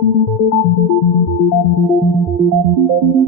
Thank you.